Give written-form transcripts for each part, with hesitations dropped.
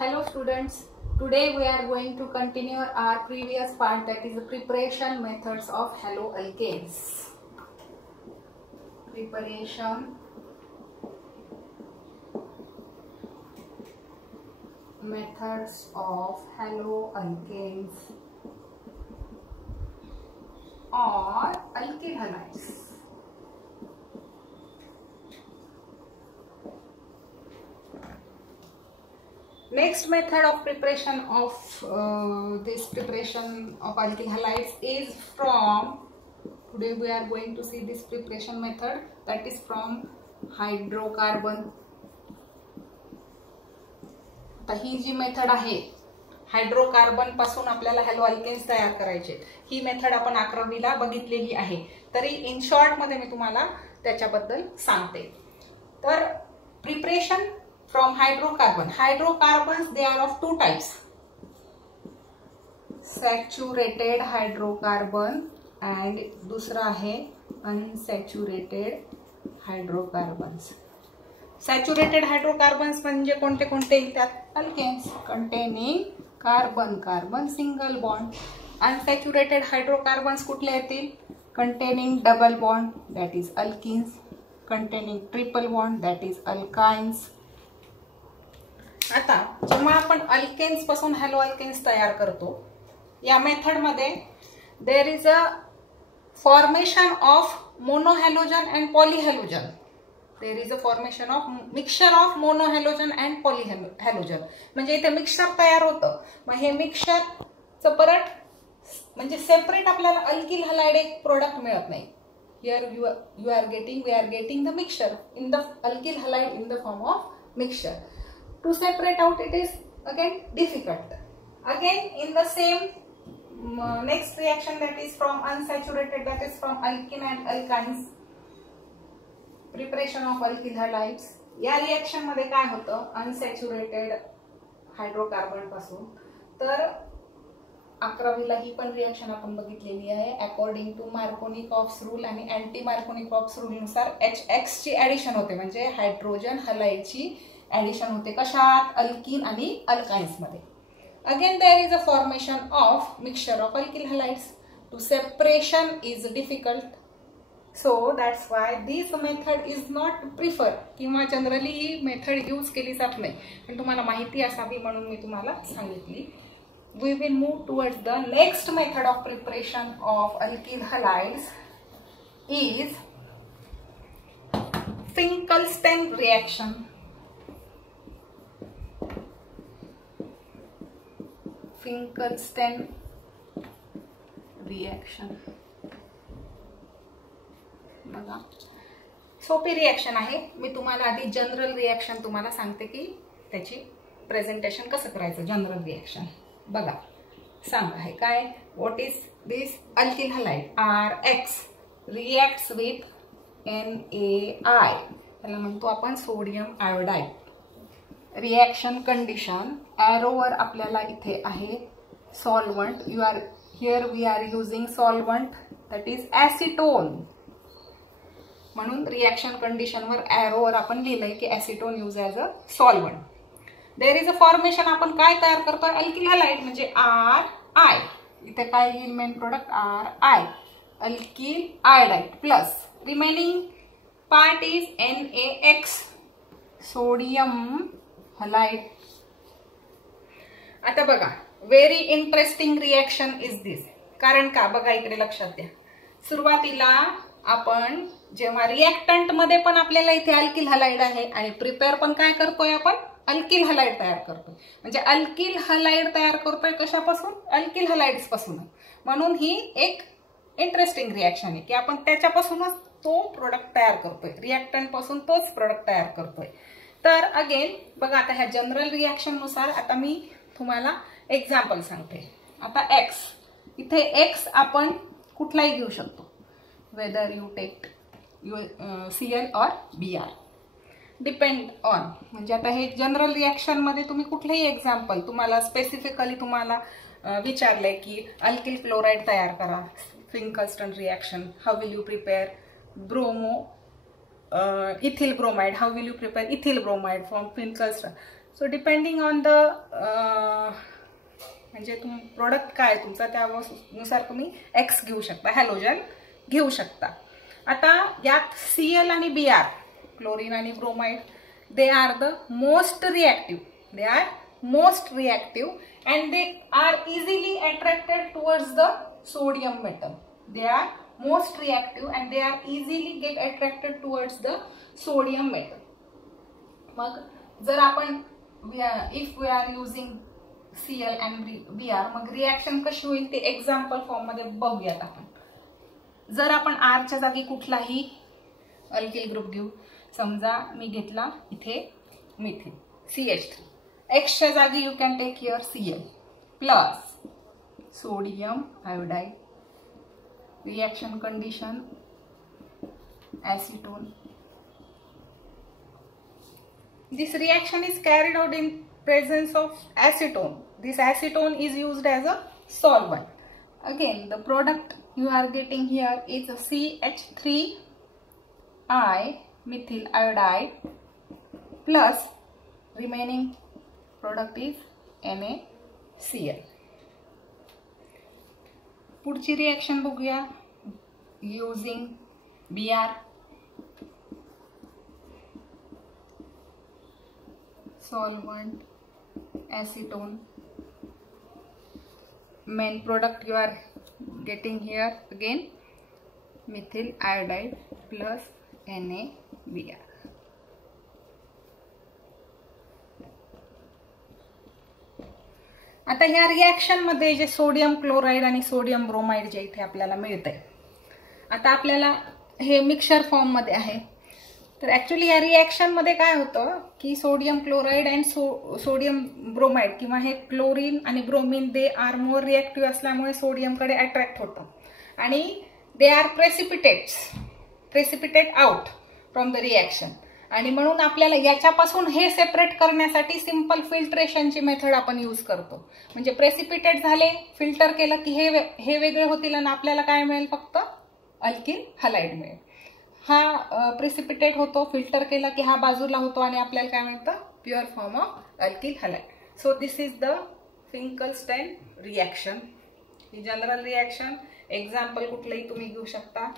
Hello students, today we are going to continue our previous part, that is the preparation methods of haloalkanes. Preparation methods of haloalkanes or alkyl halides. Next method of preparation of alkyl halides is from, today we are going to see this preparation method, that is from hydrocarbon. आता ही जी method आहे, hydrocarbon पासून आपल्याला हॅलोअल्केन्स तयार करायचे, ही method आपण 11वीला बघितलेली आहे. तरी इन शॉर्ट मध्ये मी तुम्हाला त्याच्याबद्दल सांगते. तर preparation from hydrocarbons they are of two types, saturated hydrocarbon and दूसरा आहे unsaturated hydrocarbons. Saturated hydrocarbons म्हणजे कोणते कोणते येतात? Alkanes containing carbon single bond. unsaturated hydrocarbons कुठले येतील? containing double bond, that is alkenes, containing triple bond, that is alkynes. आता जेव्हा आपण अल्केन्स पासून हॅलोअल्केन्स तयार करतो, या मेथड मध्ये there is a formation of monohalogen and polyhalogen. There is a formation of mixture of monohalogen and polyhalogen. म्हणजे इथे मिक्सचर तयार होतं. मग हे मिक्सचरचं परत म्हणजे सेपरेट आपल्याला अल्किल हलाइड एक प्रोडक्ट मिळत नाही. Here we are getting the mixture in the alkyl halide in the form of mixture. To separate out it is again difficult. Again in the same next reaction, that is from unsaturated, that is from alkene and alkynes, preparation of alkyl halides. या reaction मध्ये काय होतं? Unsaturated hydrocarbon पासून, तर 11वीला ही पण reaction आपण बघितलेली आहे. अकॉर्डिंग टू मार्कोनिकॉफ्स रूल आणि अँटी मार्कोनिकॉफ्स रूल नुसार HX ची ऍडिशन होते, म्हणजे हायड्रोजन हलाइडची ऍडिशन होते. कशात? अल्कीन आणि अल्काइन्स मध्ये. Again there is a formation of mixture of alkyl halides. To separation is difficult, so that's why this method is not prefer, किंवा generally ही मेथड यूज केली जात नाही, पण तुम्हाला माहिती असावी म्हणून मी तुम्हाला सांगितली. We will move towards the next method of preparation of alkyl halides is Finkelstein reaction. Finkelstein reaction बघा, सोपी रिएक्शन आहे. मी तुम्हाला आधी जनरल रिएक्शन तुम्हाला सांगते की त्याची प्रेझेंटेशन कसं करायचं. जनरल रिएक्शन बघा, सांग आहे काय? What is this alkyl halide RX reacts with NaI, त्याला म्हणतो आपण सोडियम आयोडाइड. रिएक्शन कंडिशन, एरोवर आपल्याला इथे आहे solvent. We are using solvent, that is acetone. म्हणून रिएक्शन कंडिशन वर एरोवर आपण लिहिलंय की acetone use as a solvent. There is a formation, आपण काय तयार करतोय? अल्किल हलाइड म्हणजे RI. इथे काय येईल? Main product RI, alkyl iodide, plus remaining part is NaX, sodium halide. आता बघा, व्हेरी इंटरेस्टिंग रिएक्शन इज दिस. कारण का? बघा इकडे लक्षात द्या. सुरुवातीला आपण जेव्हा रिएक्टंट मध्ये पण आपल्याला इथे अल्किल हलाइड आहे आणि प्रिपेअर पण काय करतोय? आपण अल्किल हलाइड तयार करतोय. म्हणजे अल्किल हलाइड तयार करतोय कशापासून? अल्किल हलाइड्स पासून. म्हणून ही एक इंटरेस्टिंग रिएक्शन आहे की आपण त्याच्यापासूनच तो प्रोडक्ट तयार करतोय, रिएक्टंट पासून तोच प्रोडक्ट तयार करतोय. तर अगेन बघा, आता ह्या जनरल रिएक्शन नुसार आता मी तुम्हाला एक्झाम्पल सांगते. आता X, इथे X आपण कुठलाही घेऊ शकतो, वेदर यू टेक Cl और Br, डिपेंड ऑन. म्हणजे आता हे जनरल रिएक्शन मध्ये तुम्ही कुठलेही एक्झाम्पल, तुम्हाला स्पेसिफिकली तुम्हाला विचारलंय की अल्किल क्लोराइड तयार करा, Finkelstein reaction, how will you prepare ethyl bromide, how will you prepare ethyl bromide from Finkelstein? So depending on the म्हणजे प्रोडक्ट काय तुमचा त्यानुसार तुम्ही एक्स घेऊ शकता, हॅलोजन घेऊ शकता. आता यात Cl आणि Br, क्लोरीन आणि bromide, they are the most reactive. They are most reactive and they are easily attracted towards the sodium metal. They are most reactive and they are easily get attracted towards the sodium metal. मग जर आपण if we are using Cl and Br, मग reaction कशी होईल ते example form मध्ये बघूयात आपण. जर आपण R च्या जागी कुठलाही अल्किल ग्रुप घेऊ, समजा मी घेतला इथे मिथिल CH3, X च्या जागी you can take here Cl plus sodium iodide, reaction condition acetone. This reaction is carried out in presence of acetone. This acetone is used as a solvent. Again, the product you are getting here is a CH3I methyl iodide plus remaining product is NaCl. पुढची reaction बघूया. using Br, solvent, acetone, main product you are getting here again methyl iodide plus NaBr. आता ह्या reaction मध्ये जे sodium chloride आणि sodium bromide जे इथे आपल्याला मिळतंय, आता आपल्याला हे मिक्सचर फॉर्म मध्ये आहे. तर ऍक्च्युअली या रिएक्शन मध्ये काय होतं की sodium chloride and sodium bromide किंवा हे क्लोरीन आणि bromine they are more reactive असल्यामुळे सोडियमकडे अट्रॅक्ट होतं आणि they are precipitate out from the reaction. आणि म्हणून आपल्याला याच्यापासून हे सेपरेट करण्यासाठी सिंपल फिल्ट्रेशनची मेथड आपण यूज करतो. म्हणजे प्रेसिपिटेट झाले, फिल्टर केलं की हे वेगळे होतील आणि आपल्याला काय मिळेल, फक्त अल्किल हलाइड मिळेल. हा प्रेसिपिटेट होतो, फिल्टर केला की हा बाजूला होतो आणि आपल्याला काय मिळतं, pure form of alkyl halide. So this is the Finkelstein reaction. ही जनरल रिएक्शन, एक्झाम्पल कुठलंही तुम्ही घेऊ शकता.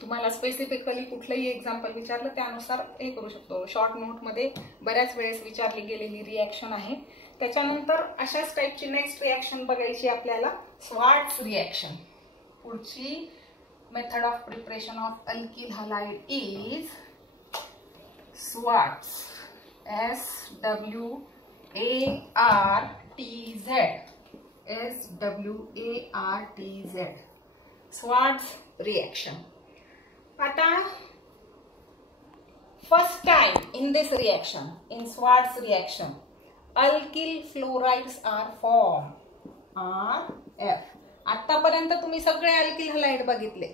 तुम्हाला स्पेसिफिकली कुठलंही एक्झाम्पल विचारलं त्यानुसार हे करू शकतो. शॉर्ट नोटमध्ये बऱ्याच वेळेस विचारली गेलेली रिएक्शन आहे. त्याच्यानंतर अशाच टाईपची नेक्स्ट रिएक्शन बघायची आपल्याला, स्वार्ट्स रिएक्शन. पुढची method of preparation of alkyl halide is Swarts, SWARTZ, Swarts reaction. आता first time in this reaction, in Schwarz reaction, alkyl fluorides are formed. RF. आतापर्यंत तुम्ही सगळे अल्किल हलाइड बघितले,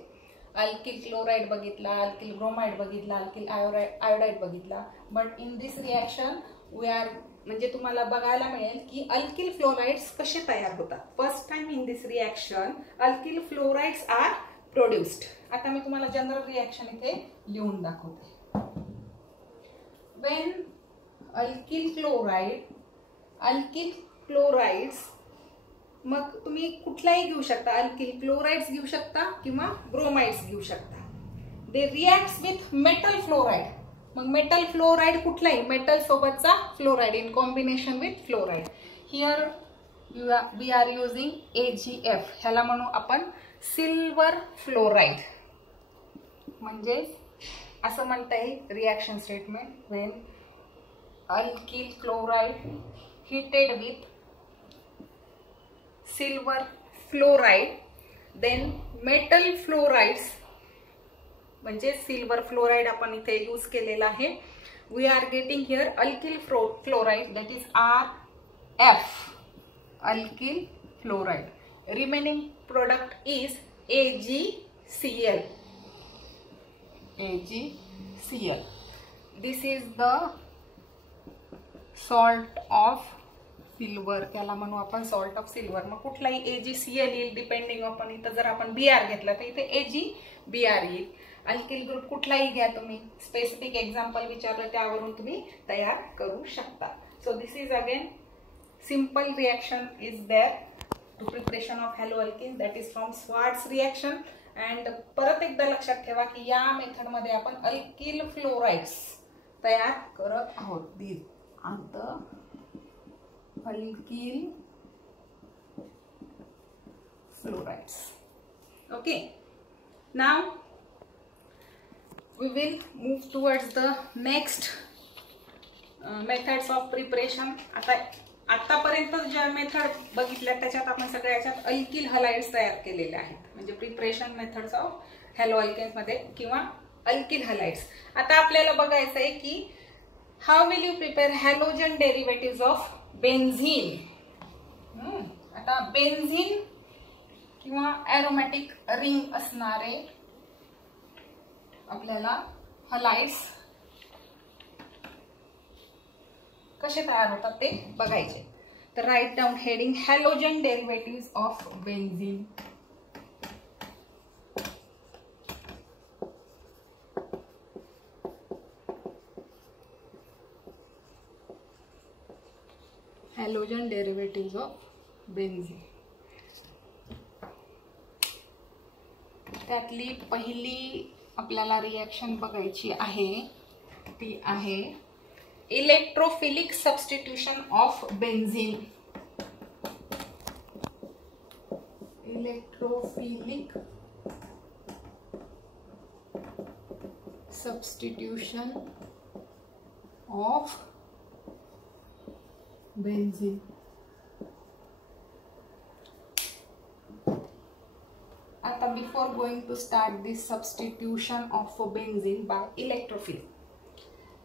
अल्किल क्लोराइड बघितला, alkyl bromide बघितला, alkyl iodide बघितला. But in this reaction we are, म्हणजे तुम्हाला बघायला मिळेल की अल्किल फ्लोराइड्स कसे तयार होतात. First time in this reaction alkyl fluorides are produced. आता मी तुम्हाला जनरल रिएक्शन इथे लिहून दाखवते. When अल्किल क्लोराइड्स, मग तुम्ही कुठलाही घेऊ शकता, अल्किल क्लोराइड्स घेऊ शकता किंवा ब्रोमाइड्स घेऊ शकता. They reacts with metal fluoride. मग मेटल फ्लोराइड कुठलाही, मेटल सोबतचा fluoride in combination with fluoride. Here we are using AgF. ह्याला म्हणू आपण सिल्वर फ्लोराइड. म्हणजे असं म्हणता येईल reaction statement, when alkyl chloride heated with silver fluoride, then metal fluorides, म्हणजे सिल्वर फ्लोराइड आपण इथे यूज केलेला आहे. We are getting here alkyl fluoride, that is RF, alkyl fluoride. Remaining product is AgCl. This is the salt of silver, त्याला म्हणू आपण salt of silver. मग कुठलाही AgCl येईल डिपेंडिंग ऑन. इथं जर आपण Br घेतला तर इथे AgBr येईल. अल्किल ग्रुप कुठलाही घ्या तुम्ही, स्पेसिफिक एक्झाम्पल विचारलं त्यावरून तुम्ही तयार करू शकता. So this is again simple reaction is there to preparation of halo alkene, that is from Swarts reaction. And परत एकदा लक्षात ठेवा की या मेथडमध्ये आपण अल्किल फ्लोराइड्स तयार करत आहोत. These are the alkyl fluorides. Okay, now we will move towards the next methods of preparation. आतापर्यंत ज्या मेथड बघितल्या त्याच्यात आपण सगळ्या याच्यात अल्किल हलाइड्स तयार केलेले आहेत, म्हणजे preparation methods of halo alkanes मध्ये किंवा अल्किल हलाइड्स. आता आपल्याला बघायचं आहे की how will you prepare halogen derivative of benzene. आता बेन्झीन किंवा एरोमॅटिक रिंग असणारे आपल्याला हलाइड्स कसे तयार होतात ते बघायचे. तर right down heading halogen derivative of benzene. Halogen derivative of benzene. त्यातली पहिली आपल्याला रिएक्शन बघायची आहे ती आहे electrophilic substitution of benzene. Electrophilic substitution of benzene. आता before going to start this substitution of benzene by electrophilic,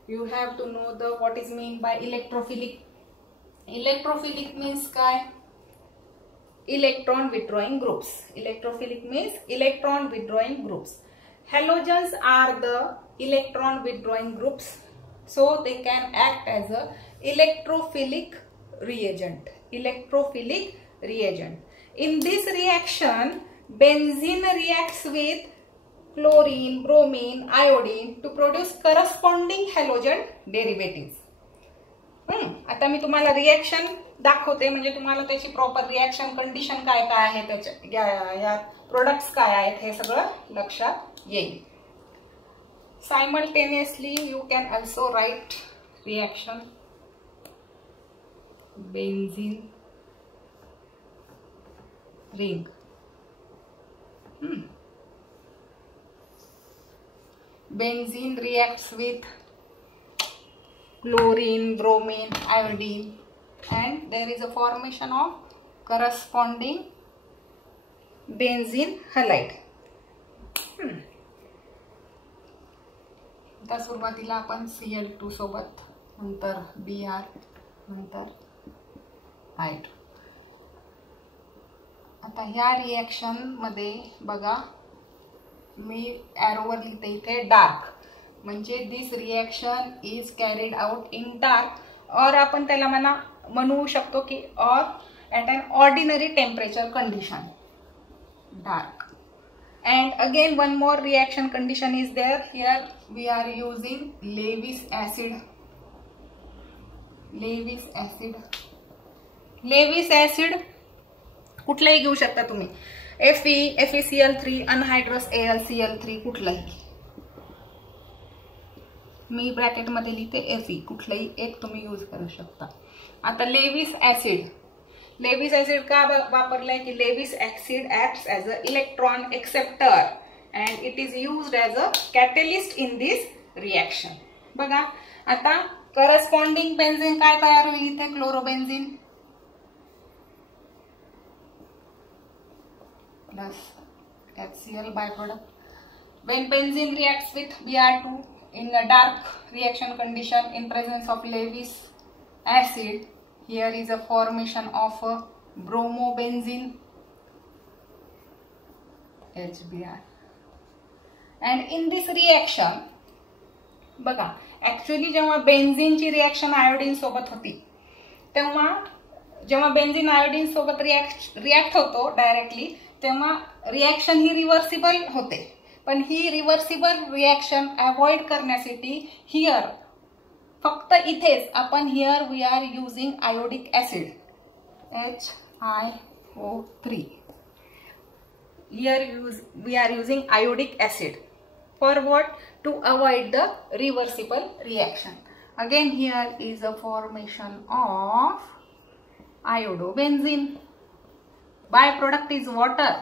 you have to know the what is mean by electrophilic. Electrophilic means काय? Electron withdrawing groups. Electrophilic means electron withdrawing groups. Halogens are the electron withdrawing groups, so they can act as a electrophilic reagent. Electrophilic reagent. In this reaction, benzene reacts with chlorine, bromine, iodine to produce corresponding halogen derivatives. आता मी तुम्हाला reaction दाखवते, म्हणजे तुम्हाला त्याची proper reaction condition काय काय आहे, त्याच्या या प्रोडक्ट्स काय आहेत हे सगळं लक्षात येईल. Simultaneously you can also write reaction benzene ring. Benzene reacts with chlorine, bromine, iodine, and there is a formation of corresponding benzene halide. आता सुरुवातीला आपण Cl2 सोबत, नंतर Br, नंतर I2. आता ह्या रिएक्शन मध्ये बघा मी एरोवर लिहिते इथे डार्क, म्हणजे this reaction is carried out in dark, और आपण त्याला म्हणू शकतो की और at an ordinary temperature condition, dark. And again one more reaction condition is there. Here we are using Lewis acid. Lewis acid. Lewis acid कुठलाही घेऊ शकता तुम्ही, Fe, FeCl3, अनहायड्रस AlCl3, कुठलाही. मी ब्रॅकेट मध्ये लिहिते Fe, कुठलाही एक तुम्ही यूज करू शकता. आता लेविस ऍसिड. लेविस ऍसिड का वापरलाय की Lewis acid acts as a electron acceptor and it is used as a catalyst in this reaction. बघा आता करस्पॉन्डिंग बेन्झीन काय तयार होईल इथे, chlorobenzene plus HCl byproduct. When benzene reacts with Br2 in a dark reaction condition in presence of Lewis acid, here is a formation of a bromobenzene, HBr. And in this reaction बघा actually जेव्हा बेन्झीनची reaction iodine सोबत होती तेव्हा जेव्हा benzene iodine सोबत react होतो directly, तेव्हा रिॲक्शन ही रिव्हर्सिबल होते. पण ही रिव्हर्सिबल रिॲक्शन अवॉइड करण्यासाठी हिअर, फक्त इथेच आपण here we are using iodic acid HiO3. Here we are using iodic acid. For what? To avoid the reversible reaction. Again here is a formation of iodobenzene. Byproduct is water.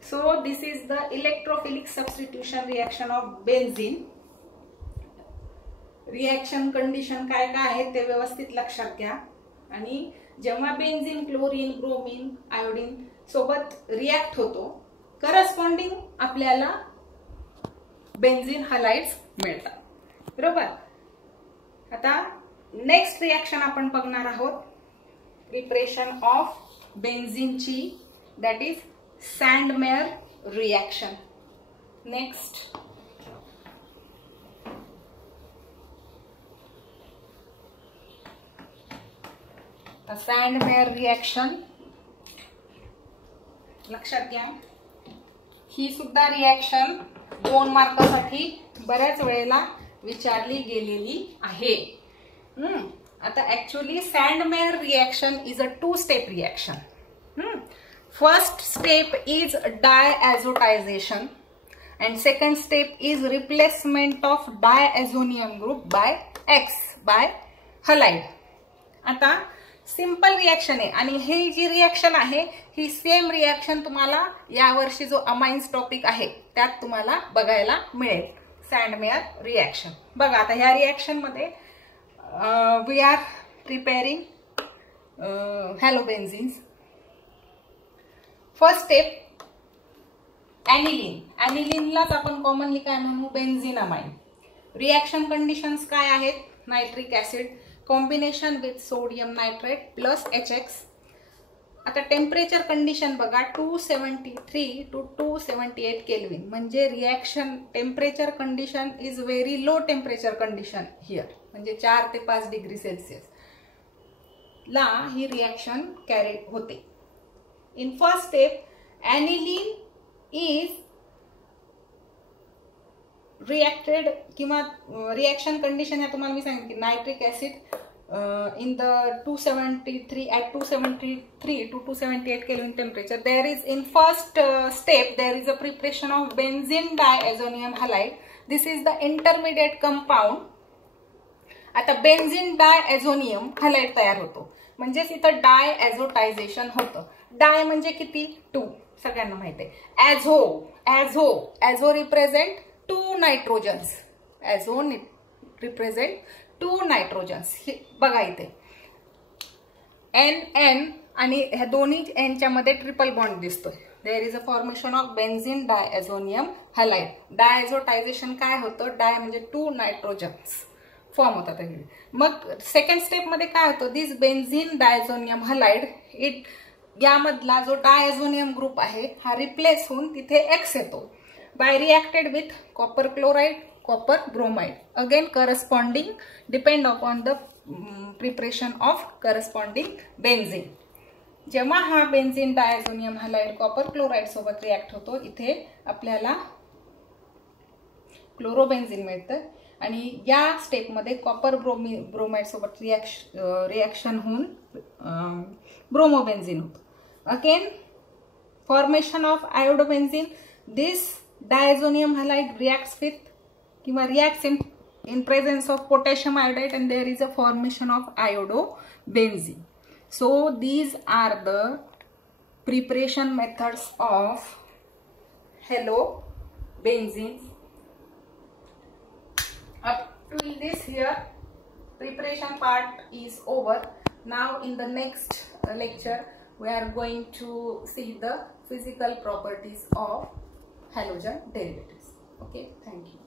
So this is the electrophilic substitution reaction of benzene. Reaction condition काय काय आहे ते व्यवस्थित लक्षात घ्या. आणि जेव्हा benzene, chlorine, bromine, iodine सोबत रिॲक्ट होतो, करस्पॉन्डिंग आपल्याला बेन्झीन हलाइड्स मिळतात. बरोबर. आता नेक्स्ट रिॲक्शन आपण बघणार आहोत, प्रिपरेशन ऑफ बेन्झीनची, that is Sandmeyer reaction. Next Sandmeyer reaction लक्षात घ्या. ही सुद्धा रिॲक्शन 2 मार्कासाठी बऱ्याच वेळेला विचारली गेलेली आहे. आता actually Sandmeyer reaction is a two step reaction. First step is diazotization and second step is replacement of diazonium group by X by halide. आता सिंपल रिॲक्शन आहे आणि ही जी रिॲक्शन आहे ही सेम रिॲक्शन तुम्हाला यावर्षी जो अमाइन्स टॉपिक आहे त्यात तुम्हाला बघायला मिळेल, सँडमेअर रिॲक्शन. बघा आता ह्या रिॲक्शन मध्ये we are preparing halobenzenes. First step aniline. ॲनिलीनलाच आपण कॉमनली काय म्हणू, बेन्झिनामाइन. रिॲक्शन कंडिशन्स काय आहेत, nitric acid combination with sodium nitrate plus HX. आता टेम्परेचर कंडिशन बघा, 273 to 278 केल्विन, म्हणजे reaction temperature condition is very low temperature condition here, म्हणजे 4 ते 5 डिग्री सेल्सिअस ला ही रिॲक्शन कॅरी होते. In first step aniline is reacted किंवा reaction condition या तुम्हाला मी सांगितलं की nitric acid in the 273 at 273 to 278 Kelvin temperature. There is in first step there is a preparation of benzene diazonium halide. This is the intermediate compound. आता benzene diazonium halide तयार होतो, म्हणजेच इथं डायॲझोटायझेशन होतं. डाय म्हणजे किती, 2, सगळ्यांना माहिती आहे. Azo represent 2 nitrogens. Azo represent 2 nitrogens. बघा इथे NN आणि ह्या दोन्ही Nच्या मध्ये ट्रिपल बॉन्ड दिसतोय. There is a formation of benzene diazonium halide. Diazotization काय होतं, डाय म्हणजे 2 नायट्रोजन्स फॉर्म होतात. मग सेकंड स्टेप मध्ये काय होतं, दिस बेन्झीन डायझोनियम हलाइड इट, यामधला जो डायझोनियम ग्रुप आहे हा रिप्लेस होऊन तिथे X येतो by reacted with copper chloride, copper bromide. Again corresponding depend upon the preparation of corresponding benzene. जेव्हा हा benzene diazonium halide copper chloride सोबत रिॲक्ट होतो, इथे आपल्याला क्लोरोबेन्झीन मिळतं आणि या स्टेपमध्ये कॉपर ब्रोमाइड सोबत रिॲक्शन होऊन ब्रोमोबेन्झीन होतं. Again formation of iodobenzene. This diazonium halide reacts with किंवा reacts in presence of potassium iodide and there is a formation of iodobenzene. So these are the preparation methods of halobenzene. Up to this here preparation part is over. Now in the next lecture we are going to see the physical properties of halogen derivatives. Okay, thank you.